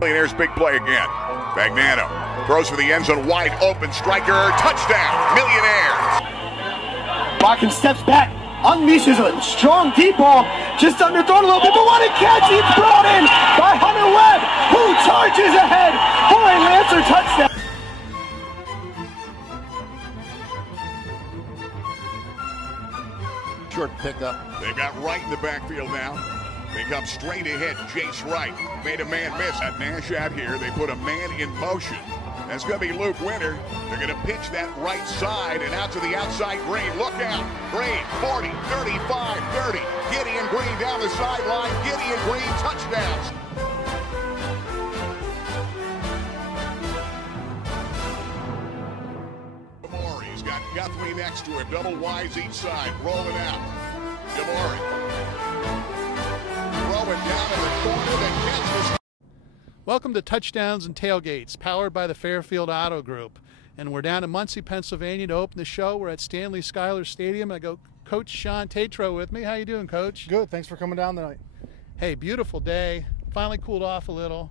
There's big play again. Magnano throws for the end zone, wide open, striker, touchdown, Millionaires. Larkin steps back, unleashes a strong deep ball, just underthrown a little bit, but what a catch! It's brought in by Hunter Webb, who charges ahead for a Lancer touchdown. Short pickup. They've got Wright in the backfield now. They come straight ahead. Jace Wright made a man miss. At Nash out here, they put a man in motion. That's going to be Luke Winter. They're going to pitch that right side and out to the outside. Green, look out. Green, 40, 35, 30. Gideon Green down the sideline. Gideon Green, touchdowns. Gamori's got Guthrie next to him. Double Y's each side. Rolling out. Gamori. Throwing down in the corner. The catch was... Welcome to Touchdowns and Tailgates, powered by the Fairfield Auto Group. And we're down in Muncy, Pennsylvania to open the show. We're at Stanley Schuyler Stadium. I got Coach Tatro with me. How you doing, Coach? Good. Thanks for coming down tonight. Hey, beautiful day. Finally cooled off a little.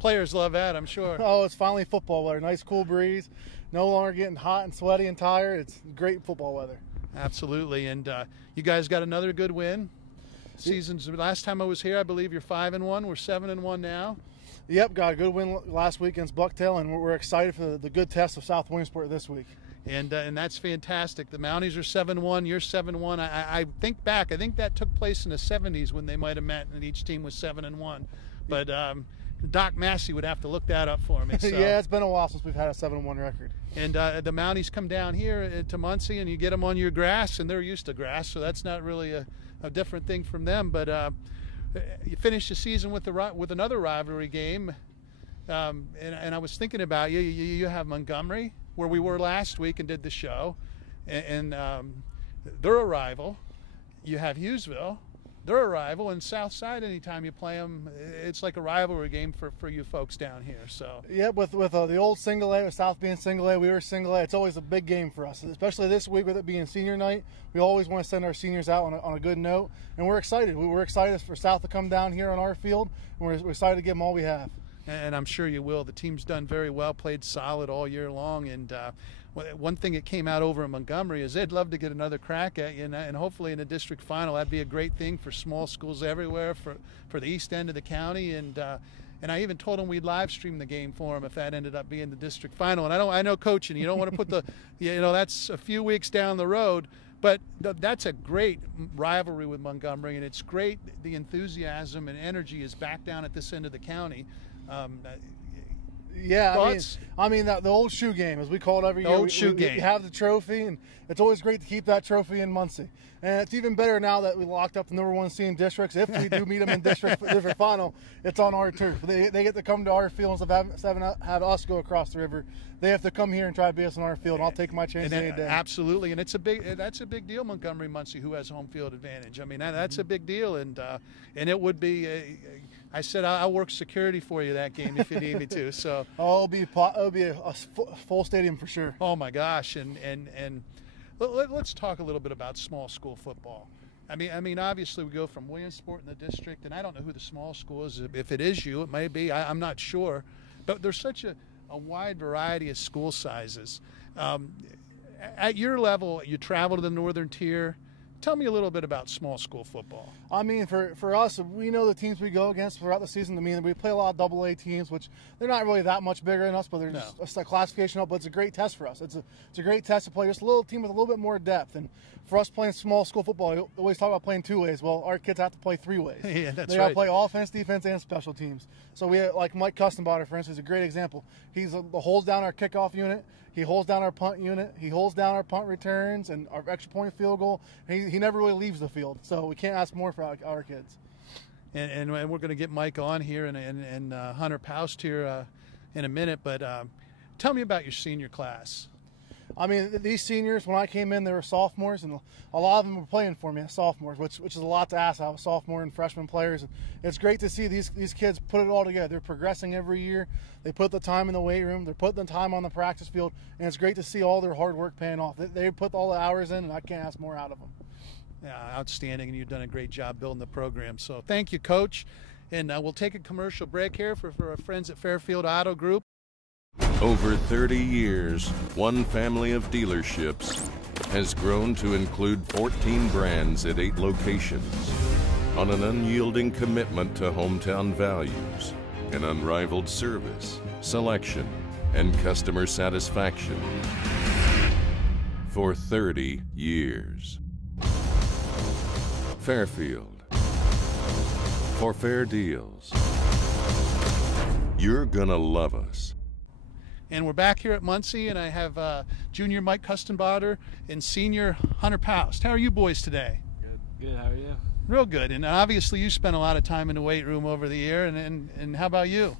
Players love that, I'm sure. Oh, it's finally football weather. Nice cool breeze. No longer getting hot and sweaty and tired. It's great football weather. Absolutely. And you guys got another good win. Seasons. Last time I was here, I believe you're 5-1. We're 7-1 now. Yep, got a good win last week against Bucktail, and we're excited for the good test of South Williamsport this week. And that's fantastic. The Mounties are 7-1. You're 7-1. I think back. I think that took place in the 70s when they might have met, and each team was 7-1. But Doc Massey would have to look that up for me. So. Yeah, it's been a while since we've had a 7-1 record. And the Mounties come down here to Muncy, and you get them on your grass, and they're used to grass, so that's not really a different thing from them. But you finish the season with another rivalry game, and I was thinking about you. You have Montgomery, where we were last week and did the show, and they're a rival. You have Hughesville, they're a rival, and Southside. Anytime you play them, it's like a rivalry game for you folks down here. So yeah, with the old single A, with South being single A, we were single A. It's always a big game for us, especially this week with it being senior night. We always want to send our seniors out on a good note, and we're excited. We're excited for South to come down here on our field, and we're excited to give them all we have. And I'm sure you will. The team's done very well, played solid all year long, and one thing that came out over in Montgomery is they'd love to get another crack at you, and hopefully in a district final. That'd be a great thing for small schools everywhere, for the east end of the county, and I even told them we'd live stream the game for them if that ended up being the district final. And I know coaching, you don't want to put the, that's a few weeks down the road, but that's a great rivalry with Montgomery, and it's great. The enthusiasm and energy is back down at this end of the county. Yeah, I mean the old shoe game, as we call it every year. Old shoe game. We have the trophy, and it's always great to keep that trophy in Muncy. And it's even better now that we locked up the #1 seed in districts. If we do meet them in district final, it's on our turf. They get to come to our field instead of have us go across the river. They have to come here and try to beat us on our field, and I'll take my chance any day. Absolutely, and that's a big deal, Montgomery Muncy, who has home field advantage. I mean, that's a big deal, and it would be. I said I'll work security for you that game if you need me to. So it'll be a full stadium for sure. Oh my gosh, and let's talk a little bit about small school football. I mean, obviously we go from Williamsport in the district, and I don't know who the small school is. If it is you, it may be. I'm not sure, but there's such a wide variety of school sizes. At your level, you travel to the northern tier. Tell me a little bit about small school football. I mean, for us, we know the teams we go against throughout the season. I mean, we play a lot of AA teams, which they're not really that much bigger than us, but they're just a classification up. But it's a great test for us. It's a great test to play just a little team with a little bit more depth. And for us playing small school football, we always talk about playing 2 ways. Well, our kids have to play 3 ways. Yeah, that's right. They got to play offense, defense, and special teams. So we like Mike Custenbotter, for instance, is a great example. He's holds down our kickoff unit. He holds down our punt unit. He holds down our punt returns and our extra point field goal. He never really leaves the field, so we can't ask more for our kids. And we're going to get Mike on here and Hunter Poust here in a minute. But tell me about your senior class. I mean, these seniors, when I came in, they were sophomores, and a lot of them were playing for me as sophomores, which is a lot to ask out of sophomore and freshman players. And it's great to see these kids put it all together. They're progressing every year. They put the time in the weight room. They're putting the time on the practice field, and it's great to see all their hard work paying off. They put all the hours in, and I can't ask more out of them. Yeah, outstanding, and you've done a great job building the program. So thank you, Coach. And we'll take a commercial break here for our friends at Fairfield Auto Group. Over 30 years, one family of dealerships has grown to include 14 brands at 8 locations on an unyielding commitment to hometown values and unrivaled service, selection, and customer satisfaction for 30 years. Fairfield, for fair deals. You're gonna love us. And we're back here at Muncy, and I have junior Mike Custenbotter and senior Hunter Paust. How are you boys today? Good. How are you? Real good. And obviously you spent a lot of time in the weight room over the year, and how about you?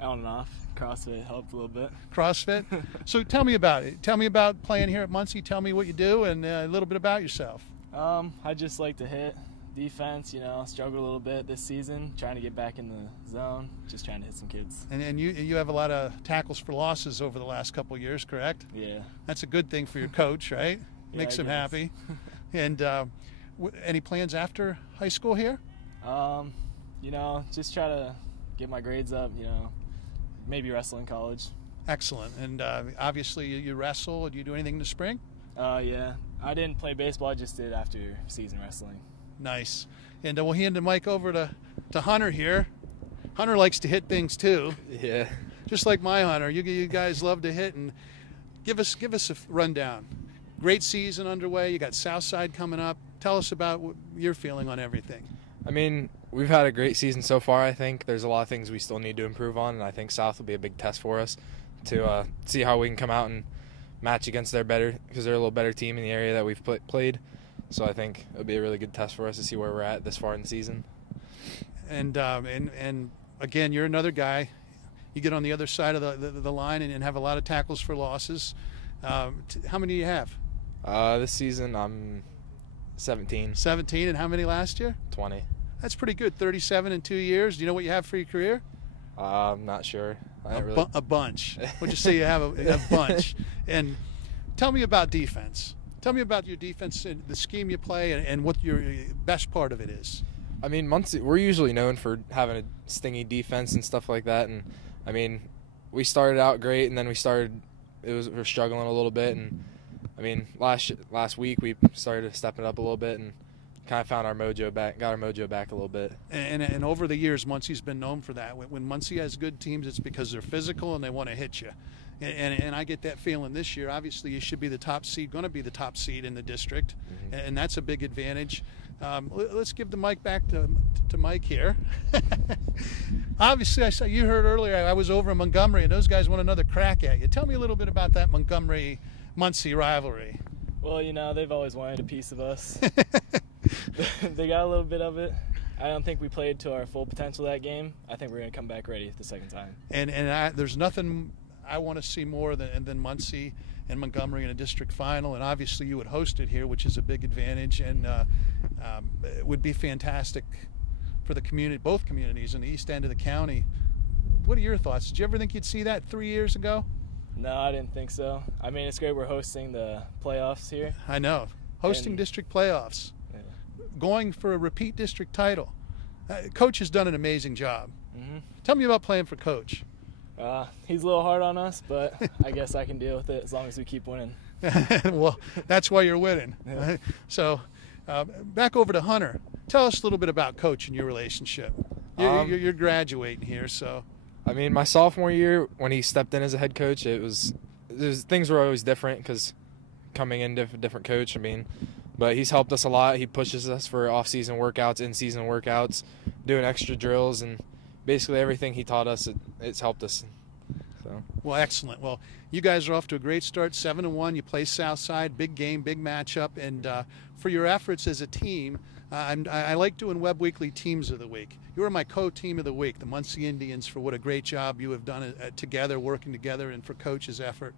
On and off. CrossFit helped a little bit. CrossFit? So tell me about it. Tell me about playing here at Muncy. Tell me what you do and a little bit about yourself. I just like to hit defense, struggled a little bit this season, trying to get back in the zone, just trying to hit some kids. And you have a lot of tackles for losses over the last couple of years, correct? Yeah. That's a good thing for your coach, right? Makes him happy. And any plans after high school here? Just try to get my grades up, maybe wrestle in college. Excellent. And obviously you wrestle. Do you do anything in the spring? Yeah. I didn't play baseball, I just did after season wrestling. Nice. And we'll hand the mic over to Hunter here. Hunter likes to hit things too. Yeah. Just like my Hunter. You guys love to hit. And give us a rundown. Great season underway. You got Southside coming up. Tell us about what your feeling on everything. I mean, we've had a great season so far. I think there's a lot of things we still need to improve on, and I think South will be a big test for us to see how we can come out and match against their better, because they're a little better team in the area that we've played. So I think it'll be a really good test for us to see where we're at this far in the season. And again, you're another guy. You get on the other side of the line and have a lot of tackles for losses. How many do you have? This season I'm 17. 17, and how many last year? 20. That's pretty good. 37 in 2 years. Do you know what you have for your career? I'm not sure. A bunch. Would you say you have a bunch? And tell me about defense. Tell me about your defense and the scheme you play and what your best part of it is. I mean, Muncy, we're usually known for having a stingy defense and stuff like that. And, I mean, we started out great, and then we're struggling a little bit. And, I mean, last week we started stepping up a little bit and kind of found our mojo back, got our mojo back a little bit. And over the years, Muncy's been known for that. When Muncy has good teams, it's because they're physical and they want to hit you. And I get that feeling this year. Obviously, you should be the top seed, going to be the top seed in the district, and that's a big advantage. Let's give the mic back to Mike here. Obviously, you heard earlier, I was over in Montgomery, and those guys want another crack at you. Tell me a little bit about that Montgomery-Muncy rivalry. Well, they've always wanted a piece of us. They got a little bit of it. I don't think we played to our full potential that game. I think we're going to come back ready the second time. And there's nothing I want to see more than Muncy and Montgomery in a district final, and obviously you would host it here, which is a big advantage, and it would be fantastic for the community, both communities in the east end of the county. What are your thoughts? Did you ever think you'd see that 3 years ago? No, I didn't think so. I mean, it's great we're hosting the playoffs here. I know. Hosting district playoffs. Yeah. Going for a repeat district title. Coach has done an amazing job. Mm-hmm. Tell me about playing for Coach. He's a little hard on us, but I guess I can deal with it as long as we keep winning. Well, that's why you're winning. Yeah. So back over to Hunter. Tell us a little bit about Coach and your relationship. You're graduating here, so. I mean, my sophomore year, when he stepped in as a head coach, things were always different because coming in different coach. I mean, but he's helped us a lot. He pushes us for off-season workouts, in-season workouts, doing extra drills, and basically everything he taught us, it's helped us. So. Well, excellent. Well, you guys are off to a great start, 7-1. You play Southside, big game, big matchup, and for your efforts as a team, I like doing Webb Weekly Teams of the Week. You are my co-team of the week, the Muncy Indians, for what a great job you have done together, working together, and for Coach's effort.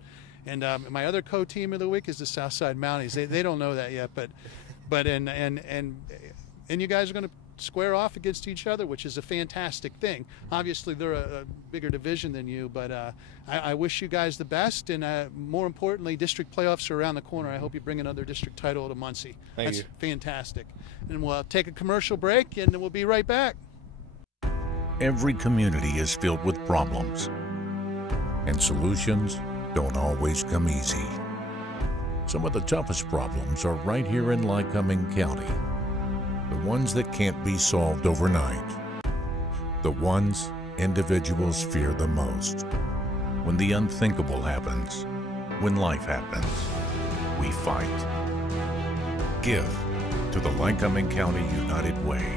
And my other co-team of the week is the Southside Mounties. They don't know that yet, but you guys are going to square off against each other, which is a fantastic thing. Obviously, they're a bigger division than you, but I wish you guys the best, and more importantly, district playoffs are around the corner. I hope you bring another district title to Muncy. Thank you. That's fantastic. And we'll take a commercial break, and we'll be right back. every community is filled with problems, and solutions don't always come easy. Some of the toughest problems are right here in Lycoming County. The ones that can't be solved overnight. The ones individuals fear the most. When the unthinkable happens, when life happens, we fight. Give to the Lycoming County United Way.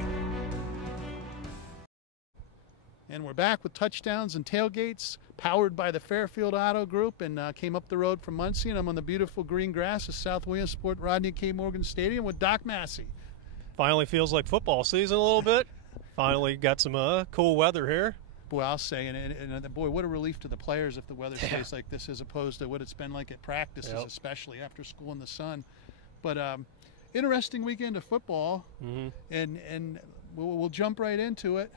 And we're back with Touchdowns and Tailgates, powered by the Fairfield Auto Group, and came up the road from Muncy, and I'm on the beautiful green grass of South Williamsport Rodney K. Morgan Stadium with Doc Massey. Finally feels like football season a little bit. Finally got some cool weather here. Boy, I'll say, and boy, what a relief to the players if the weather stays like this as opposed to what it's been like at practices, especially after school in the sun. But interesting weekend of football, and we'll jump right into it.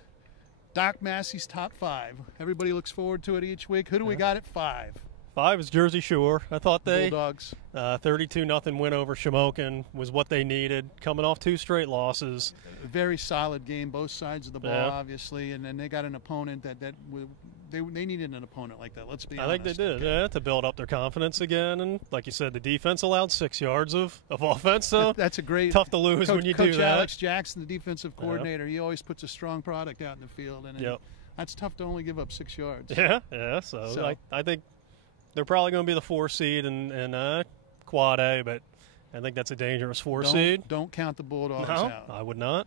Doc Massey's top 5. Everybody looks forward to it each week. Who do we got at 5? 5 is Jersey Shore. I thought they Bulldogs 32-0 win over Shamokin was what they needed, coming off 2 straight losses. A very solid game, both sides of the ball, obviously, and then they got an opponent that they needed an opponent like that. Let's be honest. I think they did, to build up their confidence again. And like you said, the defense allowed 6 yards of offense, so that's a great tough to lose when you do that. Coach Alex Jackson, the defensive coordinator, he always puts a strong product out in the field, and that's tough to only give up 6 yards. So I think they're probably going to be the 4 seed in Quad A, but I think that's a dangerous 4 seed. Don't count the Bulldogs out. I would not.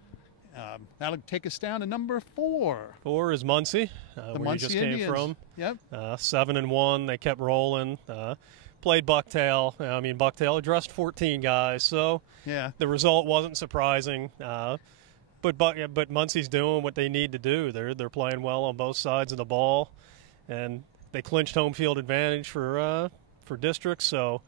That'll take us down to number 4. 4 is Muncy, where Muncy you just Indians. came from. Yep. 7-1. They kept rolling. Played Bucktail. I mean, Bucktail addressed 14 guys, so the result wasn't surprising. But Muncy's doing what they need to do. They're playing well on both sides of the ball, and they clinched home field advantage for districts. So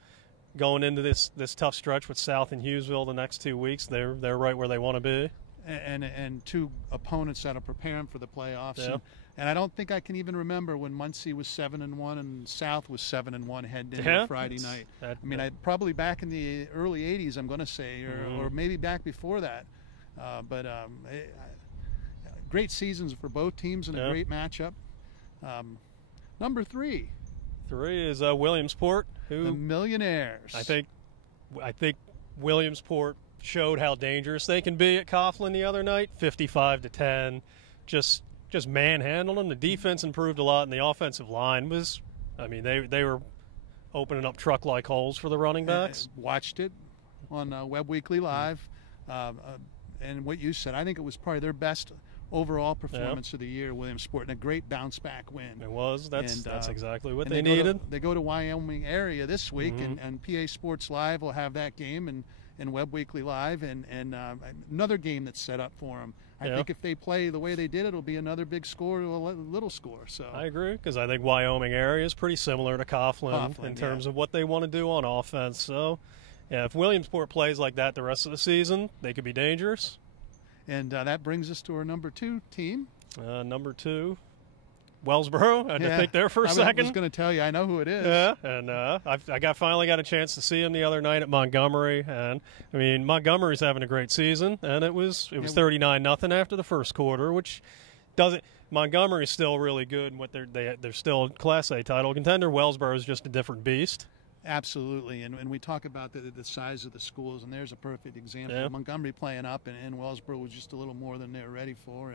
going into this tough stretch with South and Hughesville the next 2 weeks, they're right where they want to be. And 2 opponents that'll prepare them for the playoffs. And I don't think I can even remember when Muncy was 7-1 and South was 7-1 heading into Friday night. Probably back in the early '80s, I'm going to say, or maybe back before that. Great seasons for both teams and a great matchup. Number 3. 3 is Williamsport, who the Millionaires. I think Williamsport showed how dangerous they can be at Coughlin the other night. 55-10, just manhandled them. The defense improved a lot, and the offensive line was. I mean, they were opening up truck-like holes for the running backs. Watched it on Webb Weekly Live, and what you said, I think it was probably their best overall performance of the year, Williamsport, and a great bounce-back win. It was. That's exactly what they needed. They go to Wyoming area this week, and PA Sports Live will have that game, and Webb Weekly Live, and another game that's set up for them. I think if they play the way they did, it'll be another big score to a little score. So I agree, because I think Wyoming area is pretty similar to Coughlin in terms of what they want to do on offense. So, if Williamsport plays like that the rest of the season, they could be dangerous. And that brings us to our number 2 team. Number 2, Wellsboro. I had to think there for a second. I was going to tell you, I know who it is. Yeah, and I finally got a chance to see him the other night at Montgomery, and I mean Montgomery's having a great season, and it was 39-0 after the first quarter, which doesn't. Montgomery's still really good. They're still a Class A title contender. Wellsboro is just a different beast. Absolutely, and we talk about the size of the schools, and there's a perfect example. Montgomery playing up, and Wellsboro was just a little more than they were ready for,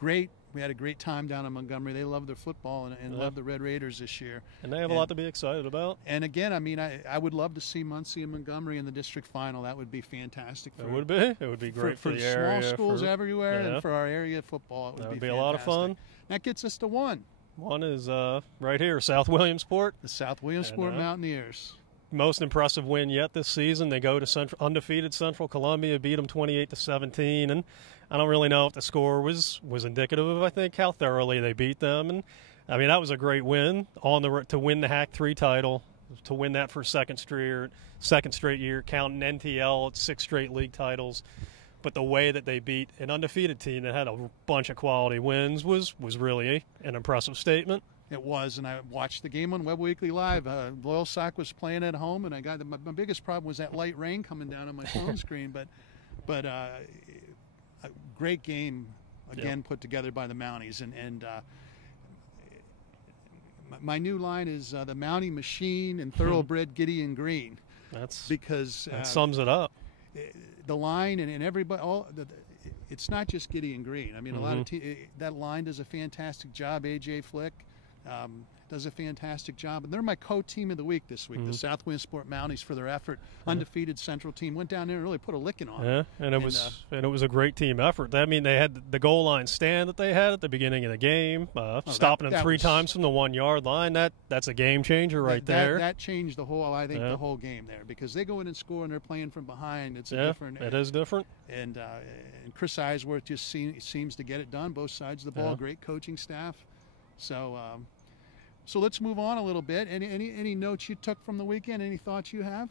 great. We had a great time down in Montgomery. They love their football and love the Red Raiders this year. And they have a lot to be excited about. And again, I mean, I would love to see Muncy and Montgomery in the district final. That would be fantastic. It would be. It would be great for the area. Small schools everywhere, and for our area football, it would be a lot of fun. That gets us to 1. 1 is right here, South Williamsport. The South Williamsport Mountaineers. Most impressive win yet this season. They go to undefeated Central Columbia, beat them 28-17, and I don't really know if the score was indicative of, I think, how thoroughly they beat them. And I mean, that was a great win to win the HAC 3 title, to win that for second straight year, counting NTL at 6 straight league titles. But the way that they beat an undefeated team that had a bunch of quality wins was really an impressive statement. It was, and I watched the game on Webb Weekly Live. LOYALSOCK was playing at home, and my biggest problem was that light rain coming down on my phone screen. But a great game again put together by the Mounties. And my new line is the Mountie Machine and Thoroughbred Gideon Green. Because that sums it up. The line and everybody, it's not just Gideon Green. I mean, a lot of that line does a fantastic job. AJ Flick does a fantastic job, and they're my co-team of the week this week. The South Williamsport Mounties, for their effort. Undefeated Central team went down there and really put a licking on. Yeah, and it was a great team effort. I mean, they had the goal line stand that they had at the beginning of the game, stopping them 3 times from the 1-yard line. That's a game changer right there. That changed the whole. I think the whole game there, because they go in and score and they're playing from behind. It's different. It is different. And Chris Eisworth just seems to get it done. Both sides of the ball. Great coaching staff. So let's move on a little bit. Any notes you took from the weekend? Any thoughts you have?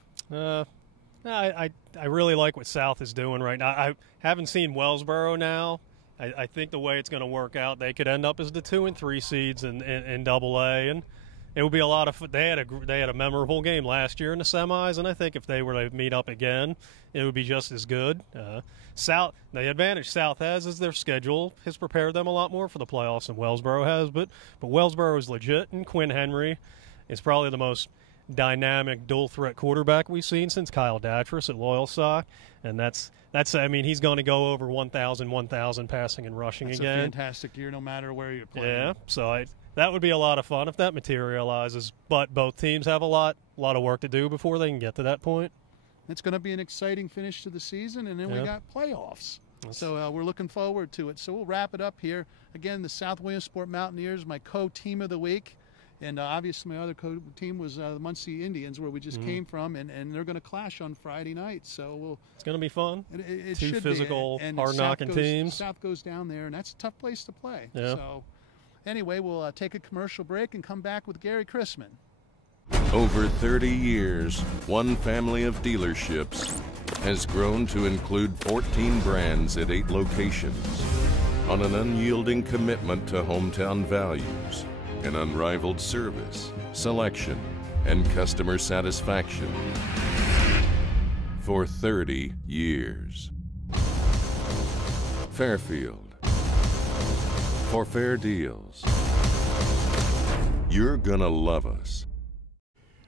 I really like what South is doing right now. I haven't seen Wellsboro now. I think the way it's going to work out, they could end up as the 2 and 3 seeds in AA, and it would be a lot of fun. They had a memorable game last year in the semis, and I think if they were to meet up again, it would be just as good. The advantage South has is their schedule has prepared them a lot more for the playoffs than Wellsboro has, but Wellsboro is legit, and Quinn Henry is probably the most dynamic dual-threat quarterback we've seen since Kyle Datris at LOYALSOCK, and that's I mean, he's going to go over 1,000 passing and rushing again. It's a fantastic year no matter where you're playing. Yeah, so that would be a lot of fun if that materializes, but both teams have a lot of work to do before they can get to that point. It's going to be an exciting finish to the season, and then we got playoffs. So we're looking forward to it. So we'll wrap it up here. Again, the South Williamsport Mountaineers, my co-team of the week. And obviously my other co-team was the Muncy Indians, where we just came from, and they're going to clash on Friday night. So it's going to be fun. It Two should physical, hard-knocking teams. South goes down there, and that's a tough place to play. Yeah. So anyway, we'll take a commercial break and come back with Gary Chrisman. Over 30 years, one family of dealerships has grown to include 14 brands at 8 locations on an unyielding commitment to hometown values and unrivaled service, selection, and customer satisfaction for 30 years. Fairfield, for fair deals. You're gonna love us.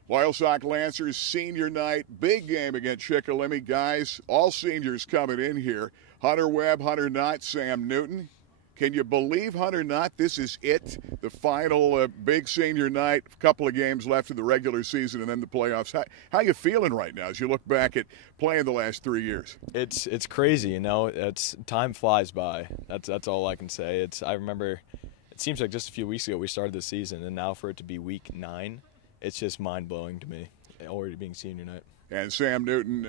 LOYALSOCK Lancers senior night, big game against Shikellamy. Guys, all seniors coming in here. Hunter Webb, Hunter Knott, Sam Newton. Can you believe, Hunter Knott, this is it? The final big senior night, a couple of games left in the regular season and then the playoffs. How you feeling right now as you look back at playing the last 3 years? It's crazy, you know. Time flies by. That's all I can say. I remember it seems like just a few weeks ago we started the season, and now for it to be week 9, it's just mind-blowing to me, already being senior night. And Sam Newton,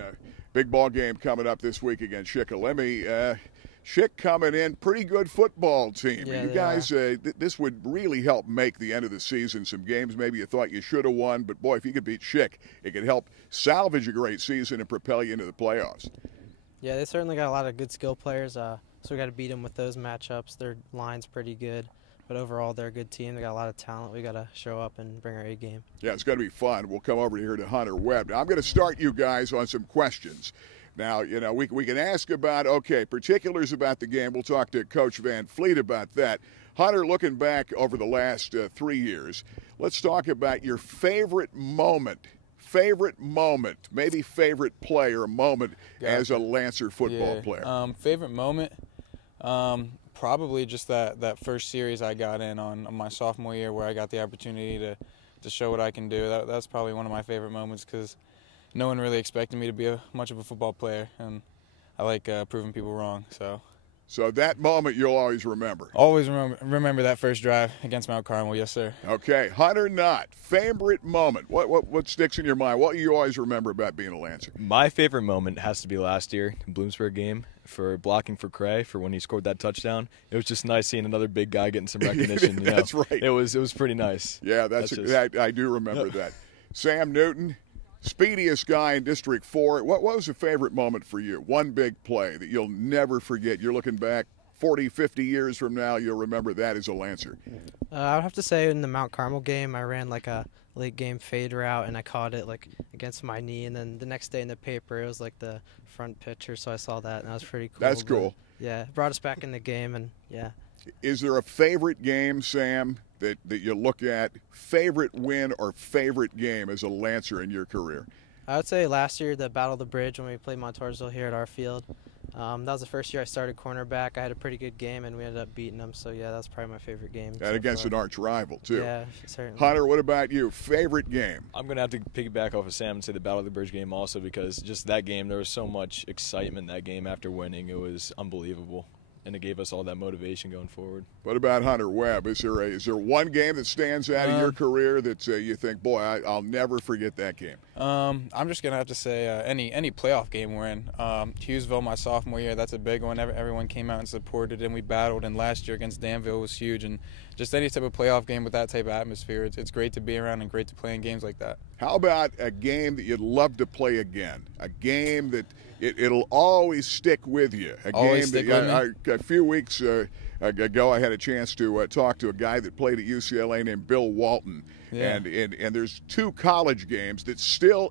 big ball game coming up this week against Shikellamy. Schick coming in, pretty good football team. Yeah, you guys, this would really help make the end of the season. Some games maybe you thought you should have won, but boy, if you could beat Schick, it could help salvage a great season and propel you into the playoffs. Yeah, they certainly got a lot of good skill players, so we got to beat them with those matchups. Their line's pretty good, but overall they're a good team. They got a lot of talent. We got to show up and bring our A game. Yeah, it's going to be fun. We'll come over here to Hunter Webb. Now, I'm going to start you guys on some questions. Now, you know, we can ask about, particulars about the game. We'll talk to Coach VanFleet about that. Hunter, looking back over the last 3 years, let's talk about your favorite moment, maybe favorite play or moment as a Lancer football player. Favorite moment, probably just that first series I got in on my sophomore year, where I got the opportunity to show what I can do. That's probably one of my favorite moments, because no one really expected me to be much of a football player, and I like proving people wrong. So that moment you'll always remember. Always remember that first drive against Mount Carmel, yes, sir. Okay, Hunter Knott, favorite moment. What sticks in your mind? What you always remember about being a Lancer? My favorite moment has to be last year, Williamsport game, for blocking for Cray for when he scored that touchdown. It was just nice seeing another big guy getting some recognition. That's right. It was pretty nice. Yeah, I do remember that. Sam Newton, speediest guy in District 4. What was a favorite moment for you? One big play that you'll never forget. You're looking back 40, 50 years from now, you'll remember that as a Lancer. I would have to say in the Mount Carmel game, I ran like a late game fade route, and I caught it like against my knee. And then the next day in the paper, it was like the front picture, so I saw that, and that was pretty cool. That's cool. Yeah, it brought us back in the game, and yeah. Is there a favorite game, Sam, that you look at, favorite win or favorite game as a Lancer in your career? I would say last year, the Battle of the Bridge, when we played Montoursville here at our field. That was the first year I started cornerback. I had a pretty good game, and we ended up beating them. So, yeah, that's probably my favorite game. And against an arch rival, too. Yeah, certainly. Hunter, what about you? Favorite game? I'm going to have to piggyback off of Sam and say the Battle of the Bridge game also, because just that game, there was so much excitement in that game after winning. It was unbelievable. And it gave us all that motivation going forward. What about Hunter Webb? Is there one game that stands out of your career that you think, boy, I'll never forget that game? I'm just gonna have to say any playoff game we're in. Hughesville, my sophomore year, that's a big one. Everyone came out and supported, and we battled. And last year against Danville was huge. And just any type of playoff game with that type of atmosphere, it's great to be around and great to play in games like that. How about a game that you'd love to play again? A game that it'll always stick with you. A few weeks ago, I had a chance to talk to a guy that played at UCLA named Bill Walton. Yeah. And there's 2 college games that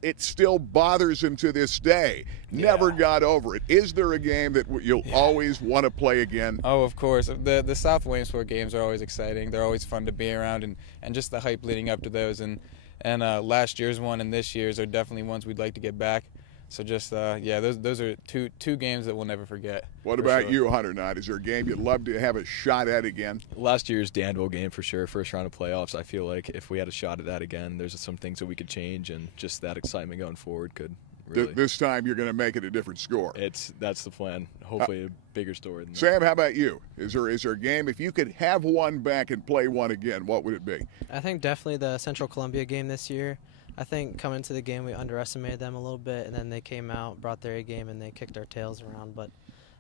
it still bothers him to this day. Never got over it. Is there a game that you'll always want to play again? Oh, of course. The South Williamsport games are always exciting. They're always fun to be around, and just the hype leading up to those. And last year's one and this year's are definitely ones we'd like to get back. So just, those are two games that we'll never forget. What about you, Hunter Knott? Is there a game you'd love to have a shot at again? Last year's Danville game for sure, first round of playoffs. I feel like if we had a shot at that again, there's some things that we could change, and just that excitement going forward could really. This time you're going to make it a different score. That's the plan. Hopefully a bigger story than that. Sam, how about you? Is there a game, if you could have one back and play one again, what would it be? I think definitely the Central Columbia game this year. I think coming to the game, we underestimated them a little bit, and then they came out, brought their A game, and they kicked our tails around. But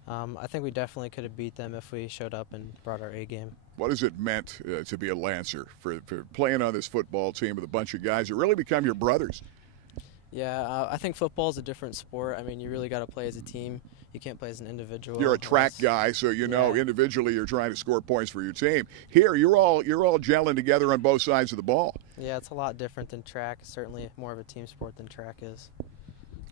I think we definitely could have beat them if we showed up and brought our A game. What has it meant to be a Lancer, for playing on this football team with a bunch of guys that really become your brothers? Yeah, I think football is a different sport. I mean, you really got to play as a team. You can't play as an individual. You're a track guy, so you know individually you're trying to score points for your team. Here, you're all gelling together on both sides of the ball. Yeah, it's a lot different than track. It's certainly more of a team sport than track is.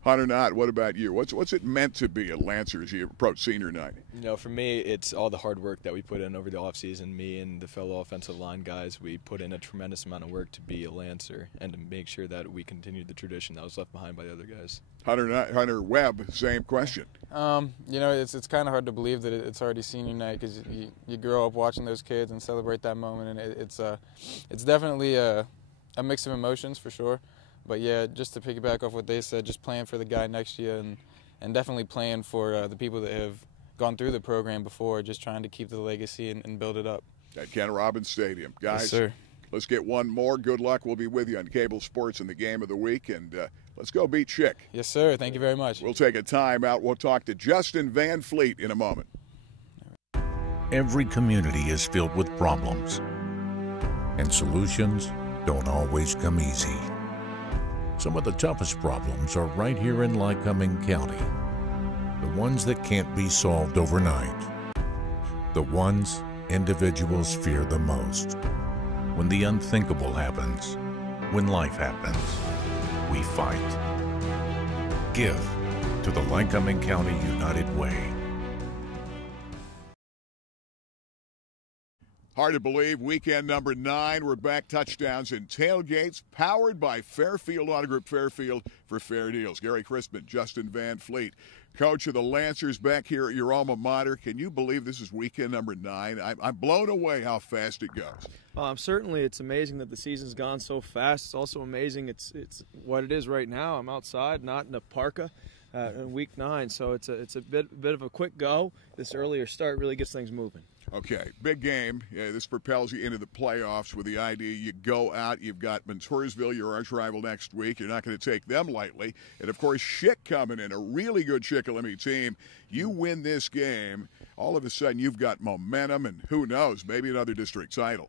Hunter Knott, what about you? What's it meant to be a Lancer as you approach senior night? For me, it's all the hard work that we put in over the offseason. Me and the fellow offensive line guys, we put in a tremendous amount of work to be a Lancer and to make sure that we continued the tradition that was left behind by the other guys. Hunter Webb, same question. It's kind of hard to believe that it's already senior night, because you grow up watching those kids and celebrate that moment, and it's definitely a mix of emotions for sure. But yeah, just to piggyback off what they said, just playing for the guy next to you, and definitely playing for the people that have gone through the program before, just trying to keep the legacy and build it up. At Ken Robbins Stadium. Guys, yes, sir. Let's get one more. Good luck. We'll be with you on Cable Sports in the game of the week, and let's go beat Chick. Yes, sir. Thank you very much. We'll take a time out. We'll talk to Justin VanFleet in a moment. Every community is filled with problems, and solutions don't always come easy. Some of the toughest problems are right here in Lycoming County. The ones that can't be solved overnight. The ones individuals fear the most. When the unthinkable happens, when life happens, we fight. Give to the Lycoming County United Way. Hard to believe, weekend number 9, we're back. Touchdowns and Tailgates, powered by Fairfield Auto Group. Fairfield for fair deals. Gary Crispin, Justin VanFleet, coach of the Lancers, back here at your alma mater. Can you believe this is weekend number 9? I'm blown away how fast it goes. Certainly, it's amazing that the season's gone so fast. It's also amazing it's what it is right now. I'm outside, not in a parka. In week 9, so it's a bit of a quick go. This earlier start really gets things moving. Okay, big game. This propels you into the playoffs with the idea you go out. You've got Montoursville, your arch rival, next week. You're not going to take them lightly. And, of course, Schick coming in, a really good Shikellamy team. You win this game, all of a sudden you've got momentum, and who knows, maybe another district title.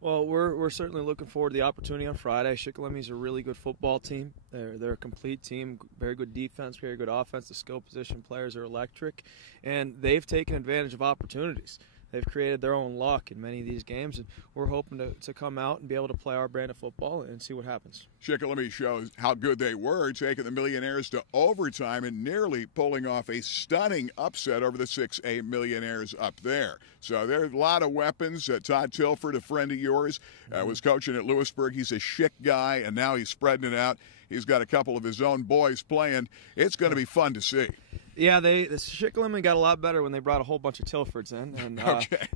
Well, we're certainly looking forward to the opportunity on Friday. Shikellamy's a really good football team. They're a complete team, very good defense, very good offense. The skill position players are electric, and they've taken advantage of opportunities. they've created their own luck in many of these games, and we're hoping to come out and be able to play our brand of football and see what happens. Shikellamy shows how good they were, taking the Millionaires to overtime and nearly pulling off a stunning upset over the 6A Millionaires up there. So there's a lot of weapons. Todd Tilford, a friend of yours, was coaching at Lewisburg. He's a Schick guy, and now he's spreading it out. He's got a couple of his own boys playing. It's going to be fun to see. Yeah, the Shikellamy got a lot better when they brought a whole bunch of Tilfords in, and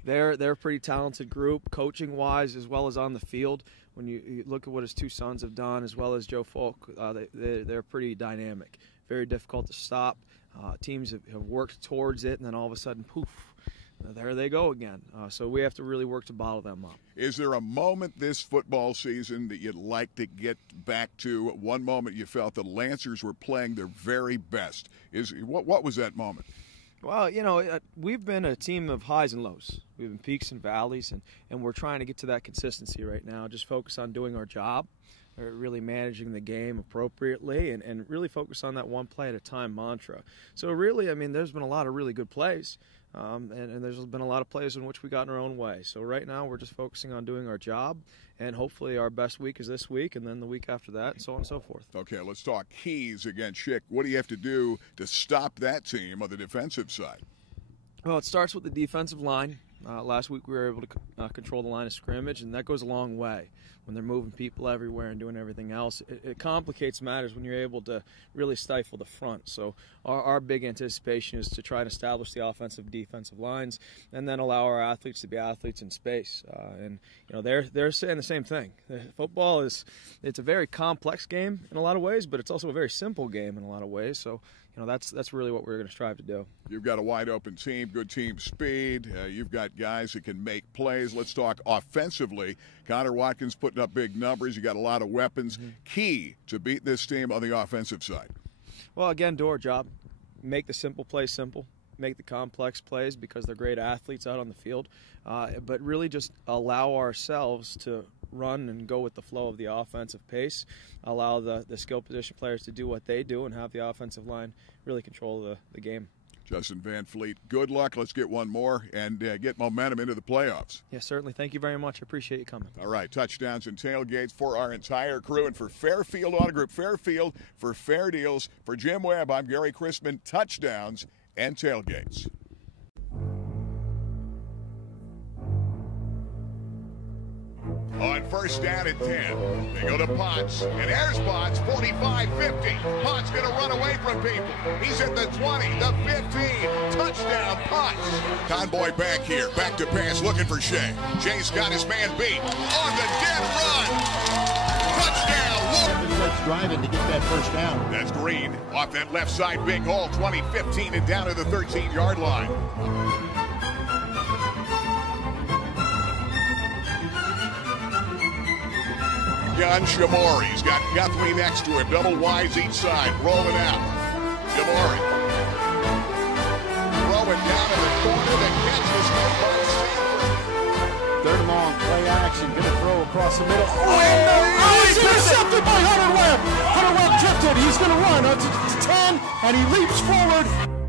they're a pretty talented group, coaching-wise as well as on the field. When you look at what his two sons have done, as well as Joe Folk, they're pretty dynamic, very difficult to stop. Teams have worked towards it, and then all of a sudden, poof, there they go again. So we have to really work to bottle them up. Is there a moment this football season that you'd like to get back to? One moment you felt the Lancers were playing their very best. What was that moment? Well, you know, we've been a team of highs and lows. We've been peaks and valleys, and we're trying to get to that consistency right now. Just focus on doing our job, really managing the game appropriately, and really focus on that one play at a time mantra. So really, I mean, there's been a lot of really good plays. And there's been a lot of plays in which we got in our own way. So right now we're just focusing on doing our job, and hopefully our best week is this week, and then the week after that, and so on and so forth. Okay, let's talk keys against Schick. What do you have to do to stop that team on the defensive side? Well, it starts with the defensive line. Last week we were able to control the line of scrimmage, and that goes a long way. When they're moving people everywhere and doing everything else, it complicates matters when you're able to really stifle the front. So our big anticipation is to try and establish the offensive defensive lines, and then allow our athletes to be athletes in space. And you know, they're saying the same thing. Football it's a very complex game in a lot of ways, but it's also a very simple game in a lot of ways. So you know, that's really what we're going to strive to do. You've got a wide open team, good team speed. You've got guys that can make plays. Let's talk offensively. Connor Watkins putting up big numbers. You got a lot of weapons. Key to beat this team on the offensive side. Well, again, do our job. Make the simple plays simple. Make the complex plays because they're great athletes out on the field. But really just allow ourselves to run and go with the flow of the offensive pace. Allow the skill position players to do what they do and have the offensive line really control the game. Justin VanFleet, good luck. Let's get one more and get momentum into the playoffs. Yeah, certainly. Thank you very much. I appreciate you coming. All right, touchdowns and tailgates for our entire crew. And for Fairfield Auto Group, Fairfield for fair deals. For Jim Webb, I'm Gary Chrisman. Touchdowns and tailgates. On first down at 10, they go to Potts, and there's Potts, 45-50. Potts going to run away from people. He's at the 20, the 15. Touchdown, Potts. Convoy back here, back to pass, looking for Shea. Shea's got his man beat on the dead run. Touchdown. Driving to get that first down. That's Green off that left side, big hole, 20-15 and down to the 13-yard line. Gun Shamori. He's got Guthrie next to him. Double Y's each side. Rolling out. Shamori. Throw it down in the corner. The catch is made by Stanford. Third and long. Play action. Going to throw across the middle. He's intercepted by Hunter Webb. Hunter Webb drifted. He's going to run up to 10, and he leaps forward.